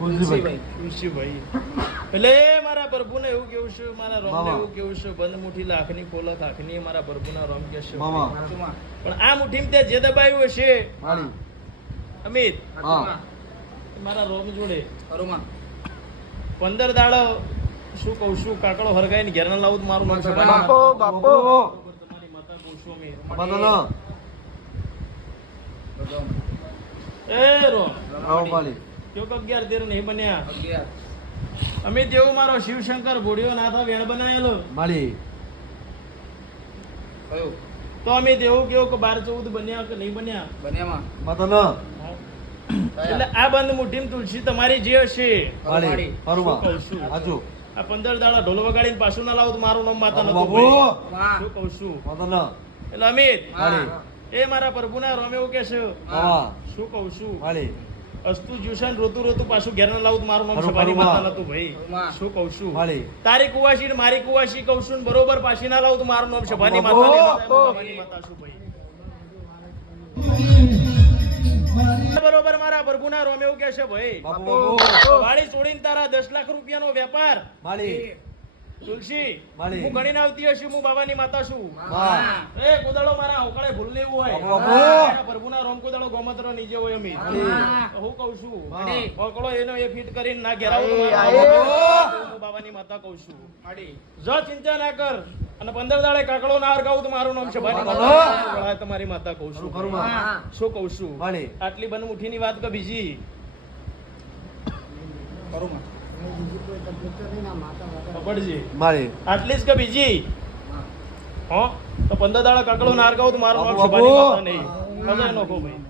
તુલસીભાઈ એટલે મારા પ્રભુને એવું કેવું છે, મારા રોમને એવું કેવું છે, બંધ મુઠ્ઠી લાખની ખોલત આખની મારા પ્રભુના રોમ કે છે. પણ આ મુઠ્ઠીમાં તે જે દબાયું હશે અમિત મારા રોમ જોડે 15 દાડો શું કહું છું કાકડો હરગાઈને ઘેર ના લાવું મારું નામ છે બાપો તમારી માતા કહું છું એ રો કયો 11 13 નહીં બન્યા અમિત એવું મારો શિવશંકર ભોળિયો નાથા વેણ બનાવેલો તો અમિત એવું કેવું કે 12 14 બન્યા કે નહીં બન્યા એટલે આ બંધ મુઠ્ઠીમાં તુલસી તમારી જે હશે આ 15 દાડા ઢોલ વગાડીને પાછું ના લાવું તો મારું નામ માતા નતું શું કહું છું એટલે અમિત એ મારા પ્રભુના રોમ એવું કે છે શું કહું છું અસ્તુ જ્યુશન રોતું રોતું પાછું ઘેર ના લાવું તો મારું નામ સભાની માતા નતું ભાઈ શું કહું છું તારી કુવાસી ને મારી કુવાસી કહું છું બરોબર પાછી ના લાવું તો મારું નામ સભાની માતા શું ભાઈ બરોબર મારા પ્રભુના રોમ એવું કે છે ભાઈ વાળી છોડીને તારા 10 લાખ રૂપિયાનો વેપાર તુલસી હું ગણીને આવતી હશે હું બાબાની માતા છું એ કુદાળો મારા ઓકાળે ભૂલ લેવું હોય પ્રભુના રોમ કુદાળો ગોમત્ર નીચે હોય અમી હું કહું છું ઓકળો એનો એ ફિટ કરીને ના ઘેરાવો હું બાબાની માતા કહું છું જો ચિંતા ના કર અને 15 દાડે કાકડો ના હરગાવું તો મારું નામ છે તમારી માતા કહું છું શું કહું છું આટલી બંધ મુઠ્ઠીની વાત કે બીજી આટલી જ કે બીજી તો 15 દાડા કાકડો ના હરગાવું તો મારું નામ છે નહીં નખો ભાઈ